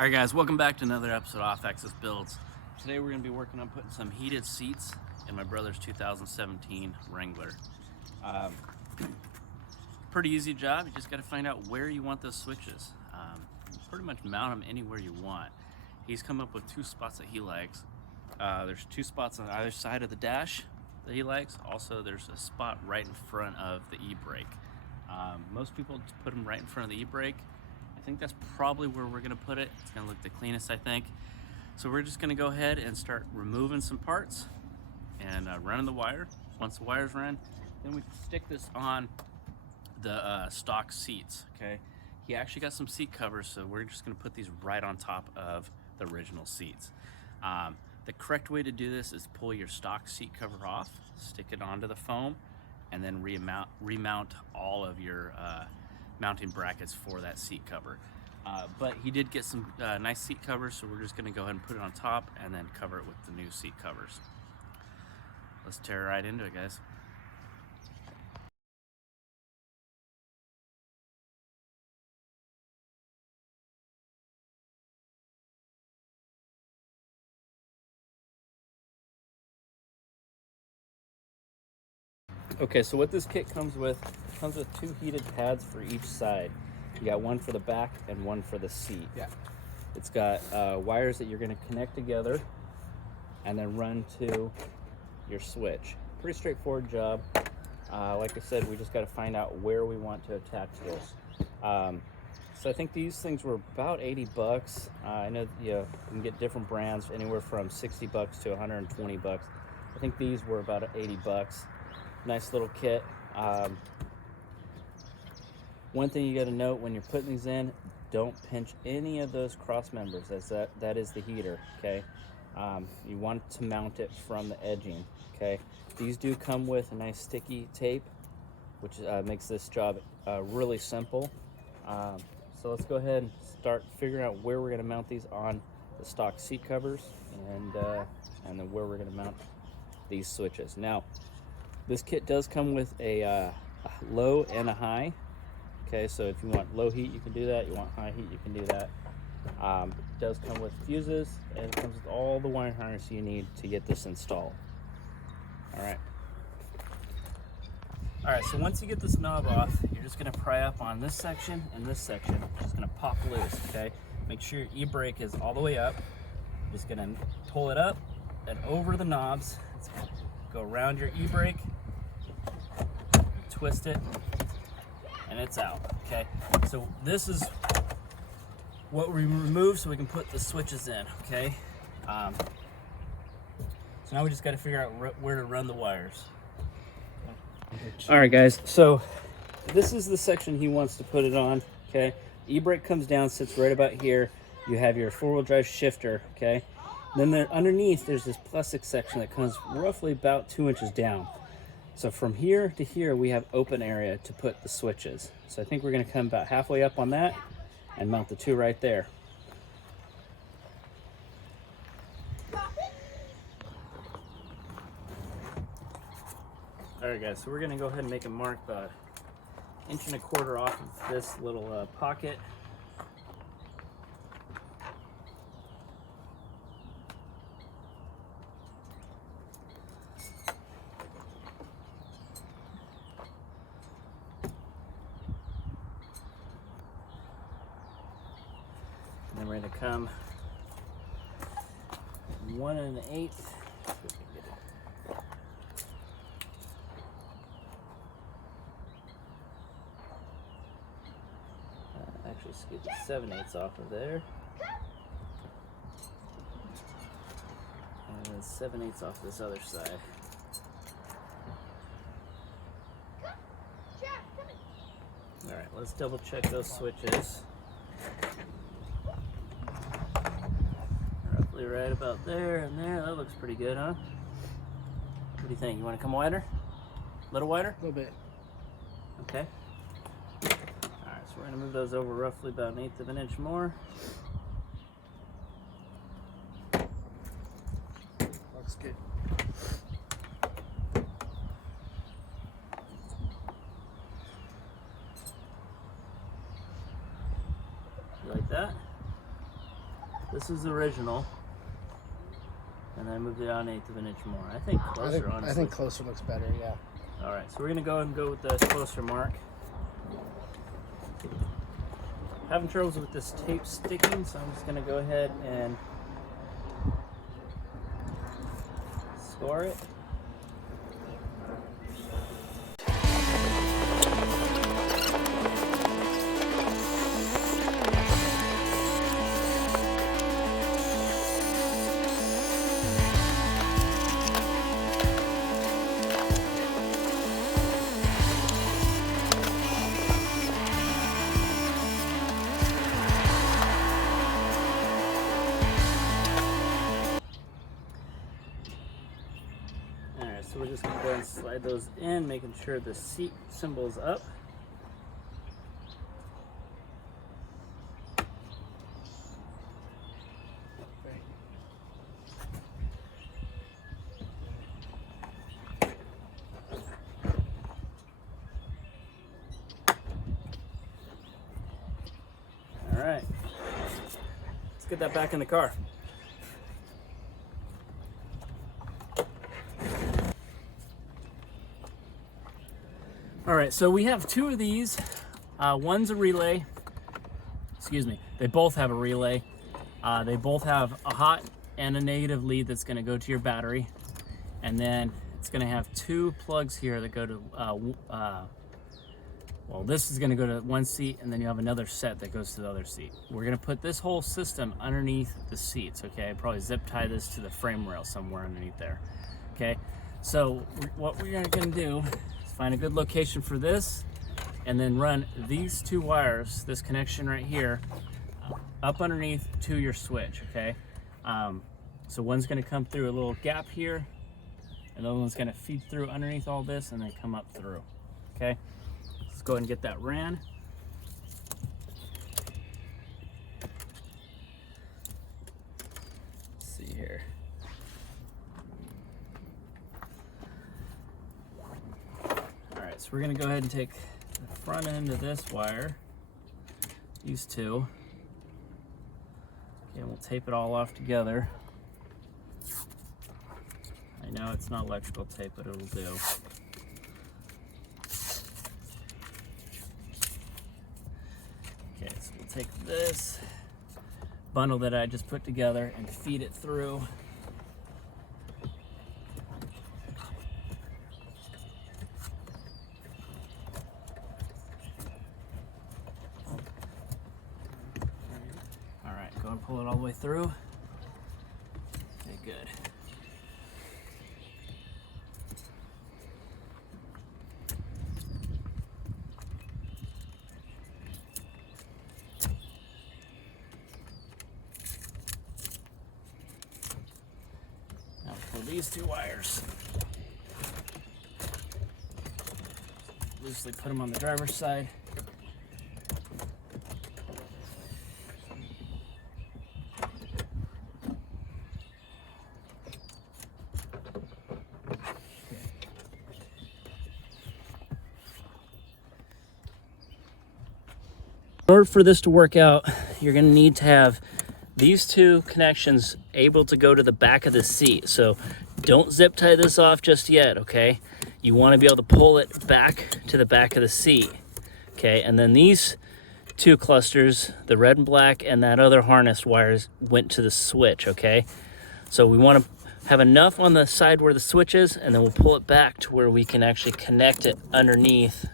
Alright guys, welcome back to another episode of Off Axis Builds. Today we're going to be working on putting some heated seats in my brother's 2017 Wrangler. Pretty easy job, you just got to find out where you want those switches. Pretty much mount them anywhere you want. He's come up with two spots that he likes. There's two spots on either side of the dash that he likes. Also there's a spot right in front of the e-brake. Most people put them right in front of the e-brake. I think that's probably where we're gonna put it. It's gonna look the cleanest, I think. So we're just gonna go ahead and start removing some parts and running the wire. Once the wire's run, then we stick this on the stock seats, okay? He actually got some seat covers, so we're just gonna put these right on top of the original seats. The correct way to do this is pull your stock seat cover off, stick it onto the foam, and then remount all of your mounting brackets for that seat cover. But he did get some nice seat covers, so we're just gonna go ahead and put it on top and then cover it with the new seat covers. Let's tear right into it, guys. Okay, so what this kit comes with two heated pads for each side. You got one for the back and one for the seat. Yeah. It's got wires that you're going to connect together and then run to your switch. Pretty straightforward job. Like I said, we just got to find out where we want to attach this. So I think these things were about 80 bucks. I know you can get different brands anywhere from 60 bucks to 120 bucks. I think these were about 80 bucks. Nice little kit. One thing you got to note when you're putting these in, don't pinch any of those cross members, as that is the heater, okay? You want to mount it from the edging, okay? These do come with a nice sticky tape, which makes this job really simple. So let's go ahead and start figuring out where we're going to mount these on the stock seat covers, and then where we're going to mount these switches. Now, this kit does come with a low and a high. Okay, so if you want low heat, you can do that. You want high heat, you can do that. It does come with fuses, and it comes with all the wire harness you need to get this installed. All right, so once you get this knob off, you're just gonna pry up on this section and this section. Just gonna pop loose, okay? Make sure your e-brake is all the way up. Just gonna pull it up and over the knobs. Go around your e-brake, twist it, and it's out, okay? So this is what we remove so we can put the switches in, okay? So now we just gotta figure out where to run the wires. All right, guys, so this is the section he wants to put it on, okay? E-brake comes down, sits right about here. You have your four-wheel drive shifter, okay? Then underneath, there's this plastic section that comes roughly about 2 inches down. So from here to here, we have open area to put the switches. So I think we're gonna come about halfway up on that and mount the two right there. All right, guys, so we're gonna go ahead and make a mark about 1.25 inches off of this little pocket. Then we're going to come 1 1/8. Actually, scoot the 7/8 off of there. And then 7/8 off this other side. All right, let's double check those switches. Roughly right about there and there. That looks pretty good, huh? What do you think? You want to come wider? A little wider? A little bit. Okay. Alright, so we're going to move those over roughly about 1/8 of an inch more. Looks good. You like that? This is the original. And I moved it out 1/8 of an inch more. I think closer, honestly. I think closer looks better, yeah. All right, so we're gonna go ahead and go with the closer mark. Having troubles with this tape sticking, so I'm just gonna go ahead and score it. So we're just going to go and slide those in, making sure the seat symbol's up. All right, let's get that back in the car. All right, so we have two of these. One's a relay. Excuse me. They both have a relay. They both have a hot and a negative lead that's going to go to your battery. And then it's going to have two plugs here that go to, well, this is going to go to one seat, and then you have another set that goes to the other seat. We're going to put this whole system underneath the seats, okay? Probably zip tie this to the frame rail somewhere underneath there, okay? So what we're going to do, find a good location for this, and then run these two wires, this connection right here, up underneath to your switch, okay? So one's gonna come through a little gap here, and the other one's gonna feed through underneath all this and then come up through, okay? Let's go ahead and get that ran. Let's see here. So we're going to go ahead and take the front end of this wire, these two, okay, and we'll tape it all off together. I know it's not electrical tape, but it'll do. Okay, so we'll take this bundle that I just put together and feed it through. Pull it all the way through. Okay, good. Now pull these two wires. Loosely put them on the driver's side. In order for this to work out, you're going to need to have these two connections able to go to the back of the seat. So don't zip tie this off just yet, okay? You want to be able to pull it back to the back of the seat, okay? And then these two clusters, the red and black and that other harness wires, went to the switch, okay? So we want to have enough on the side where the switch is, and then we'll pull it back to where we can actually connect it underneath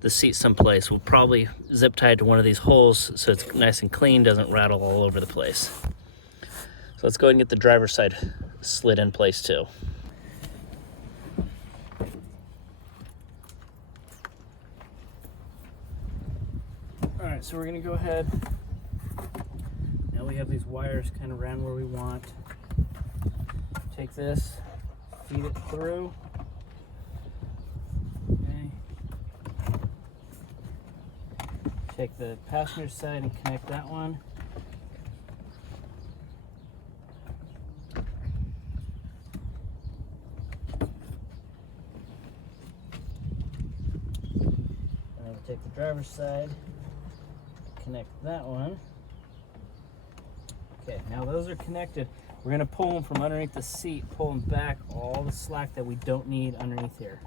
the seat someplace. We'll probably zip tie it to one of these holes so it's nice and clean, doesn't rattle all over the place. So let's go ahead and get the driver's side slid in place too. All right, so we're gonna go ahead. Now we have these wires kind of ran where we want. Take this, feed it through. Take the passenger side and connect that one. And I'll take the driver's side, connect that one. Okay, now those are connected. We're gonna pull them from underneath the seat, pulling back all the slack that we don't need underneath here.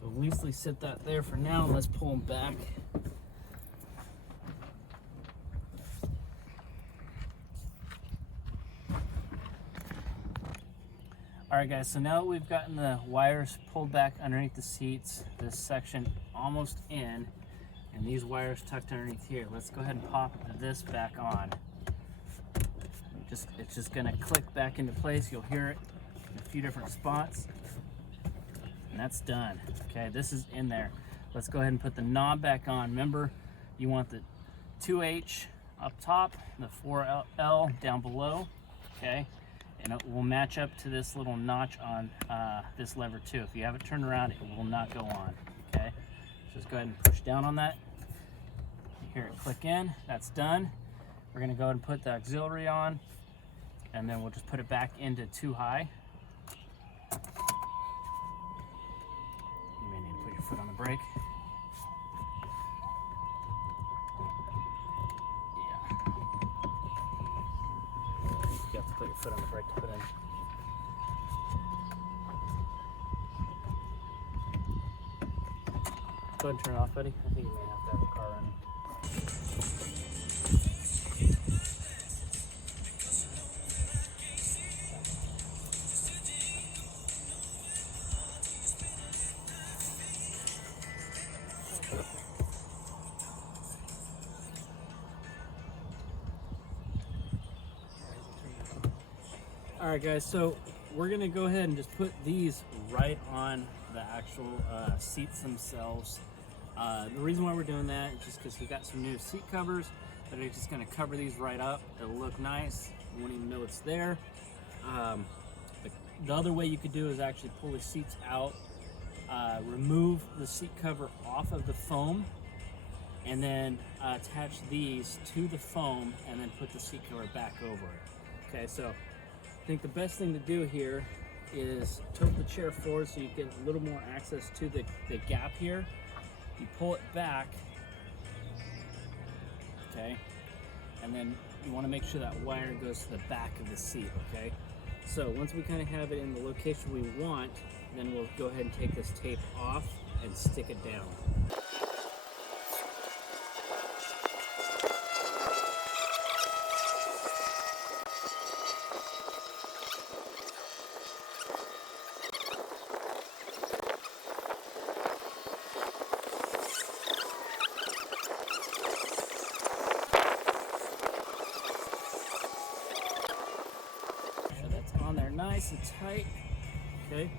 So loosely sit that there for now. Let's pull them back. Alright guys, so now that we've gotten the wires pulled back underneath the seats, this section almost in, and these wires tucked underneath here, let's go ahead and pop this back on. It's just gonna click back into place. You'll hear it in a few different spots. And that's done. Okay, this is in there. Let's go ahead and put the knob back on. Remember, you want the 2H up top, the 4L down below, okay? And it will match up to this little notch on this lever too. If you have it turned around, it will not go on, okay? Just go ahead and push down on that. Hear it click in, that's done. We're gonna go ahead and put the auxiliary on, and then we'll just put it back into 2 high. Foot on the brake. Yeah. You have to put your foot on the brake to put in. Go ahead and turn it off, buddy. I think you may have to have the car running. Alright guys, so we're going to go ahead and just put these right on the actual seats themselves. The reason why we're doing that is just because we got some new seat covers that are just going to cover these right up. It'll look nice. You won't even know it's there. The other way you could do is actually pull the seats out, remove the seat cover off of the foam, and then attach these to the foam and then put the seat cover back over it. Okay, so I think the best thing to do here is tilt the chair forward so you get a little more access to the gap here. You pull it back, okay, and then you want to make sure that wire goes to the back of the seat, okay? So once we kind of have it in the location we want, then we'll go ahead and take this tape off and stick it down. Nice and tight, okay?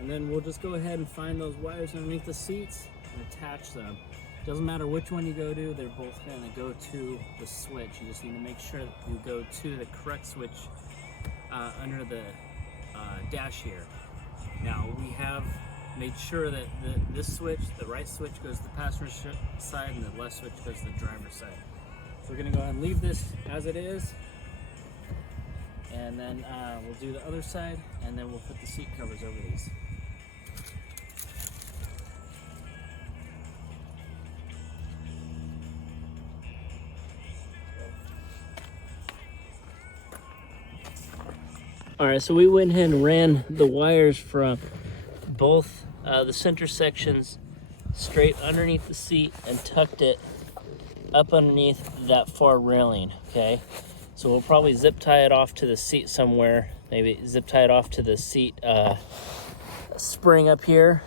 And then we'll just go ahead and find those wires underneath the seats and attach them. Doesn't matter which one you go to, they're both going to go to the switch. You just need to make sure that you go to the correct switch under the dash here. Now we have made sure that this switch, the right switch goes to the passenger side and the left switch goes to the driver's side. So we're going to go ahead and leave this as it is. And then we'll do the other side, and then we'll put the seat covers over these. All right, so we went ahead and ran the wires from both the center sections straight underneath the seat and tucked it up underneath that far railing, okay? So we'll probably zip tie it off to the seat somewhere. Maybe zip tie it off to the seat spring up here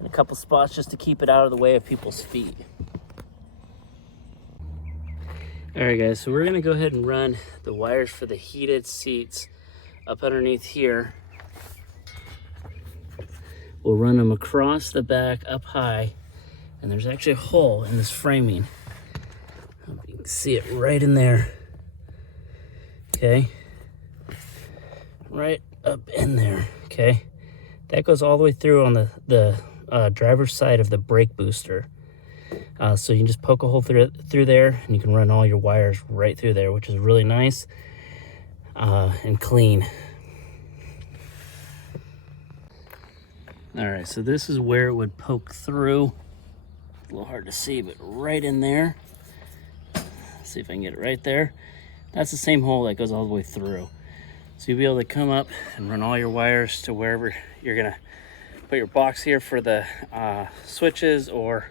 in a couple spots just to keep it out of the way of people's feet. Alright guys, so we're going to go ahead and run the wires for the heated seats up underneath here. We'll run them across the back up high, and there's actually a hole in this framing. You can see it right in there. Okay, right up in there. Okay, that goes all the way through on the driver's side of the brake booster. So you can just poke a hole through there, and you can run all your wires right through there, which is really nice and clean. All right, so this is where it would poke through. It's a little hard to see, but right in there. Let's see if I can get it right there. That's the same hole that goes all the way through. So you'll be able to come up and run all your wires to wherever you're gonna put your box here for the switches, or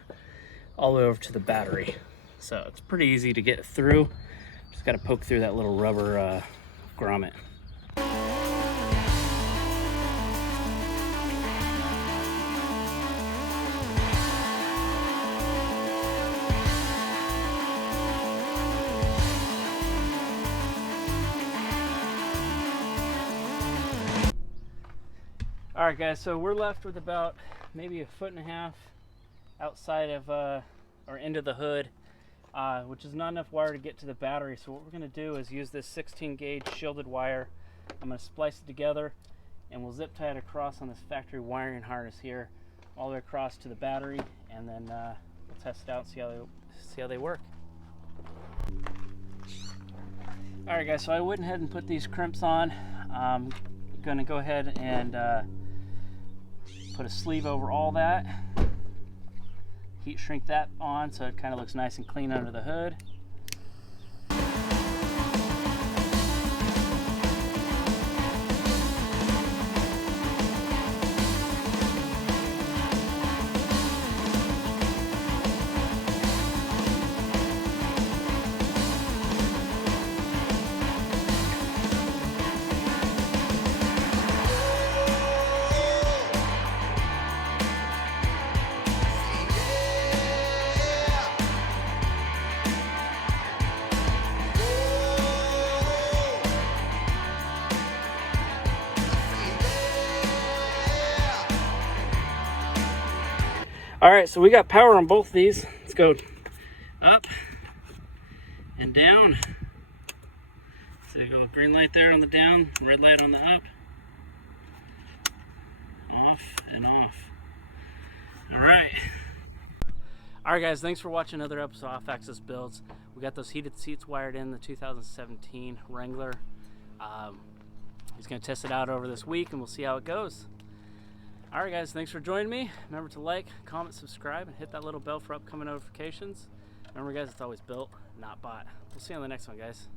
all the way over to the battery. So it's pretty easy to get through. Just gotta poke through that little rubber grommet. All right guys, so we're left with about maybe 1.5 feet outside of or into the hood, which is not enough wire to get to the battery. So what we're going to do is use this 16 gauge shielded wire. I'm going to splice it together, and we'll zip tie it across on this factory wiring harness here, all the way across to the battery, and then we'll test it out and see how they work. All right guys, so I went ahead and put these crimps on. I'm going to go ahead and put a sleeve over all that. Heat shrink that on so it kind of looks nice and clean under the hood. All right, so we got power on both of these. Let's go up and down. So you go green light there on the down, red light on the up. Off and off. All right. All right, guys, thanks for watching another episode of Off-Axis Builds. We got those heated seats wired in the 2017 Wrangler. He's gonna test it out over this week, and we'll see how it goes. All right, guys, thanks for joining me. Remember to like, comment, subscribe, and hit that little bell for upcoming notifications. Remember, guys, it's always built, not bought. We'll see you on the next one, guys.